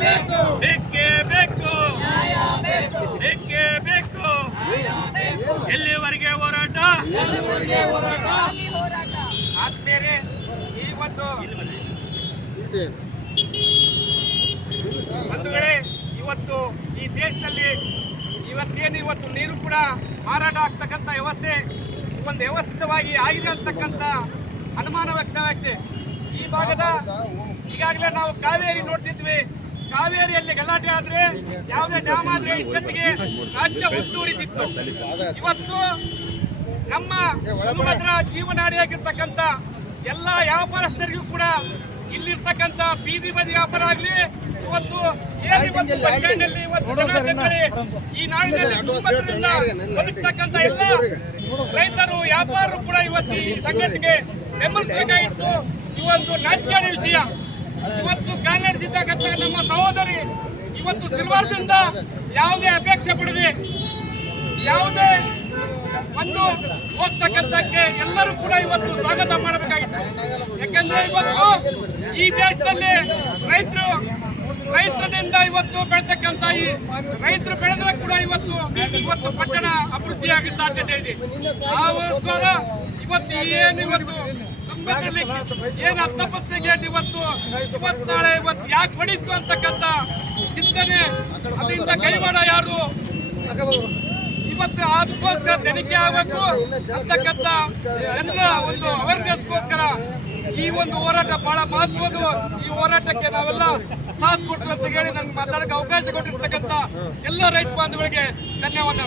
ಬೇಕೇ ಬೇಕು ಬೇಕೇ ಬೇಕು ಎಲ್ಲಿವರೆಗೆ ಹೋರಾಟ? ಆದ್ಮೇಲೆ ಈ ಒಂದು ಬಂಧುಗಳೇ ಇವತ್ತು ಈ ದೇಶದಲ್ಲಿ ಇವತ್ತೇನು ಇವತ್ತು ನೀರು ಕೂಡ ಮಾರಾಟ ಆಗ್ತಕ್ಕಂಥ ವ್ಯವಸ್ಥೆ ಒಂದು ವ್ಯವಸ್ಥಿತವಾಗಿ ಆಗಿದೆ ಅಂತಕ್ಕಂಥ ಅನುಮಾನ ವ್ಯಕ್ತವಾಗಿದೆ. ಈ ಭಾಗದ ಈಗಾಗಲೇ ನಾವು ಕಾವೇರಿ ನೋಡ್ತಿದ್ವಿ. ಕಾವೇರಿಯಲ್ಲಿ ಗಲಾಟೆ ಆದ್ರೆ ಯಾವುದೇ ಡ್ಯಾಮ್ ಆದ್ರೆ ಇಷ್ಟೊತ್ತಿಗೆ ರಾಜ್ಯ ಮುಂದುವರಿತಿತ್ತು ಇವತ್ತು ನಮ್ಮ ತುಂಗಭದ್ರಾ ಜೀವನಾಡಿಯಾಗಿರ್ತಕ್ಕಂಥ ಎಲ್ಲ ವ್ಯಾಪಾರಸ್ಥರಿಗೂ ಕೂಡ ಇಲ್ಲಿರ್ತಕ್ಕಂಥ ಬೀದಿ ಬದಿ ವ್ಯಾಪಾರ ಆಗಲಿ ಇವತ್ತು ಏನು ಇವತ್ತು ಬಸ್ ಸ್ಟ್ಯಾಂಡ್ ಅಲ್ಲಿ ಇವತ್ತು ಈ ನಾಡಿನಲ್ಲಿ ಬದುಕ್ತಕ್ಕಂಥ ಎಲ್ಲ ರೈತರು ವ್ಯಾಪಾರರು ಕೂಡ ಇವತ್ತು ಈ ಸಂಘಟನೆಗೆ ಬೆಂಬಲಿಸಬೇಕಾಗಿತ್ತು. ಈ ಒಂದು ನಾಚಿಕೆಯ ವಿಷಯ. ಇವತ್ತು ಕಾಲ್ನಡಿಸಿರ್ತಕ್ಕಂಥ ನಮ್ಮ ಸಹೋದರಿ, ಇವತ್ತು ಸಿಲ್ವಾರದಿಂದ ಯಾವುದೇ ಅಪೇಕ್ಷೆ ಪಡೆದಿ, ಯಾವುದೇ ಒಂದು ಹೋಗ್ತಕ್ಕಂಥಕ್ಕೆ ಎಲ್ಲರೂ ಕೂಡ ಇವತ್ತು ಸ್ವಾಗತ ಮಾಡಬೇಕಾಗಿತ್ತು ಯಾಕಂದ್ರೆ ಇವತ್ತು ಈ ದೇಶದಲ್ಲಿ ರೈತರು, ರೈತರಿಂದ ಇವತ್ತು ಬೆಳೆತಕ್ಕಂಥ ಈ ರೈತರು ಬೆಳೆದ್ರೆ ಕೂಡ ಇವತ್ತು ಇವತ್ತು ಪಟ್ಟಣ ಅಭಿವೃದ್ಧಿಯಾಗಿ ಸಾಧ್ಯತೆ ಇದೆ. ಆ ಇವತ್ತು ಏನು ಇವತ್ತು ಏನ್ ಹತ್ತೊಂಬತ್ತಿಗೆ ಇವತ್ತು ಇವತ್ತು ನಾಳೆ ಇವತ್ತು ಯಾಕೆ ಹೊಡಿತು ಅಂತಕ್ಕಂಥ ಚಿಂತನೆ ಅದರಿಂದ ಕೈವಾಡ ಯಾರು? ಇವತ್ತು ಅದಕ್ಕೋಸ್ಕರ ತನಿಖೆ ಆಗಬೇಕು ಅಂತಕ್ಕಂಥ ಎಲ್ಲ ಒಂದು ಅವೇರ್ನೆಸ್ಗೋಸ್ಕರ ಈ ಒಂದು ಹೋರಾಟ ಬಹಳ ಮಹತ್ವದ್ದು. ಈ ಹೋರಾಟಕ್ಕೆ ನಾವೆಲ್ಲ ಸಾಥ್ ಕೊಟ್ಟು ಅಂತ ಹೇಳಿ ನನ್ಗೆ ಮಾತಾಡಕ್ಕೆ ಅವಕಾಶ ಕೊಟ್ಟಿರ್ತಕ್ಕಂಥ ಎಲ್ಲ ರೈತ ಬಾಂಧವರಿಗೆ ಧನ್ಯವಾದ